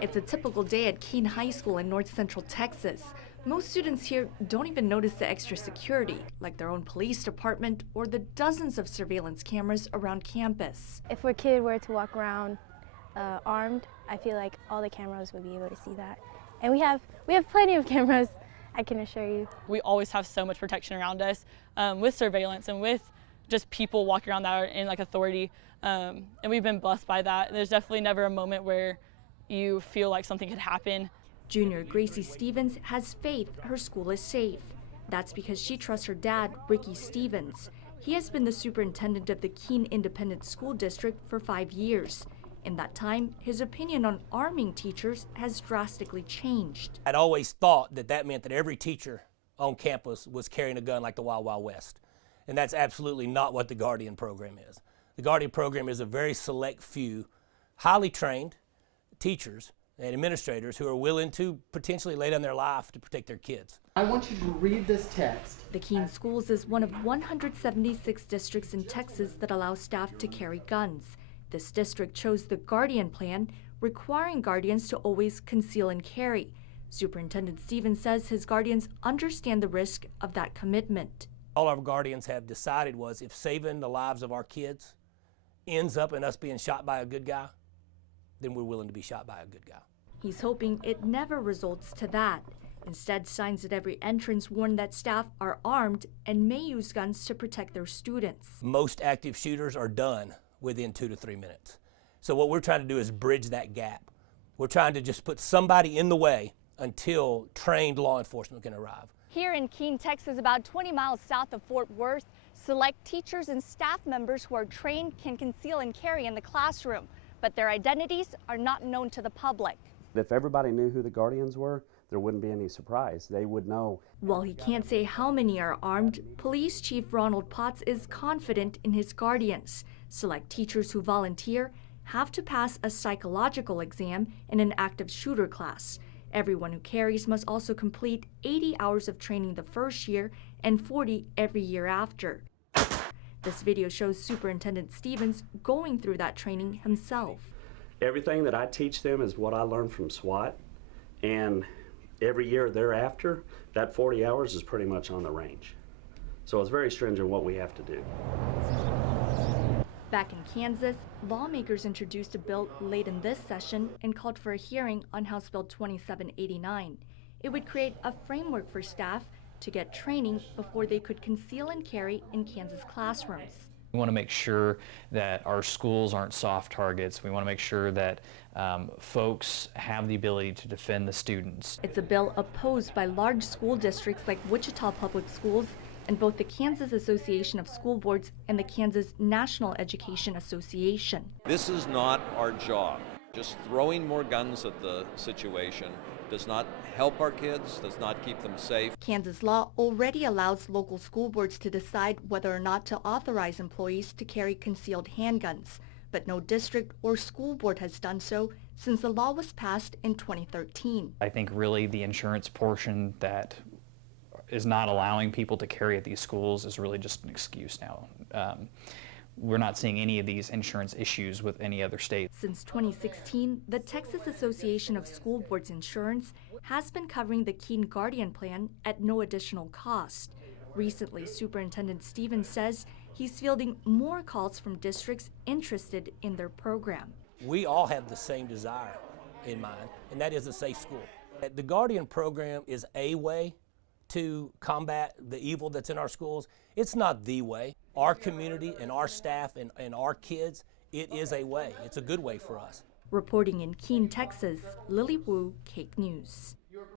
It's a typical day at Keene High School in North Central Texas. Most students here don't even notice the extra security, like their own police department or the dozens of surveillance cameras around campus. If a kid were to walk around armed, I feel like all the cameras would be able to see that. And we have plenty of cameras, I can assure you. We always have so much protection around us with surveillance and with just people walking around that are in authority. And we've been blessed by that. There's definitely never a moment where you feel like something could happen. Junior Gracie Stevens has faith her school is safe. That's because she trusts her dad, Ricky Stevens. He has been the superintendent of the Keene Independent School District for 5 years. In that time, his opinion on arming teachers has drastically changed. I'd always thought that meant that every teacher on campus was carrying a gun like the Wild Wild West. And that's absolutely not what the Guardian program is. The Guardian program is a very select few, highly trained teachers and administrators who are willing to potentially lay down their life to protect their kids. I want you to read this text. The Keene Schools is one of 176 districts in Texas that allow staff to carry guns. This district chose the Guardian plan, requiring guardians to always conceal and carry. Superintendent Stevens says his guardians understand the risk of that commitment. All our guardians have decided was if saving the lives of our kids ends up in us being shot by a good guy, then we're willing to be shot by a good guy. He's hoping it never results to that. Instead, signs at every entrance warn that staff are armed and may use guns to protect their students. Most active shooters are done within 2 to 3 minutes. So what we're trying to do is bridge that gap. We're trying to just put somebody in the way until trained law enforcement can arrive. Here in Keene, Texas, about 20 miles south of Fort Worth, select teachers and staff members who are trained can conceal and carry in the classroom, but their identities are not known to the public. If everybody knew who the guardians were, there wouldn't be any surprise. They would know. While he can't say how many are armed, Police Chief Ronald Potts is confident in his guardians. Select teachers who volunteer have to pass a psychological exam in an active shooter class. Everyone who carries must also complete 80 hours of training the first year and 40 every year after. This video shows Superintendent Stevens going through that training himself. Everything that I teach them is what I learned from SWAT, and every year thereafter, that 40 hours is pretty much on the range. So it's very stringent what we have to do. Back in Kansas, lawmakers introduced a bill late in this session and called for a hearing on House Bill 2789. It would create a framework for staff to get training before they could conceal and carry in Kansas classrooms. We want to make sure that our schools aren't soft targets. We want to make sure that folks have the ability to defend the students. It's a bill opposed by large school districts like Wichita Public Schools and both the Kansas Association of School Boards and the Kansas National Education Association. This is not our job. Just throwing more guns at the situation does not help our kids, does not keep them safe. Kansas law already allows local school boards to decide whether or not to authorize employees to carry concealed handguns, but no district or school board has done so since the law was passed in 2013. I think really the insurance portion that is not allowing people to carry at these schools is really just an excuse now. We're not seeing any of these insurance issues with any other state. Since 2016, the Texas Association of School Boards Insurance has been covering the Keene Guardian plan at no additional cost. Recently, Superintendent Stevens says he's fielding more calls from districts interested in their program. We all have the same desire in mind, and that is a safe school. The Guardian program is a way to combat the evil that's in our schools. It's not the way. Our community and our staff and our kids, it is a way. It's a good way for us. Reporting in Keene, Texas, Lily Wu, Cake News.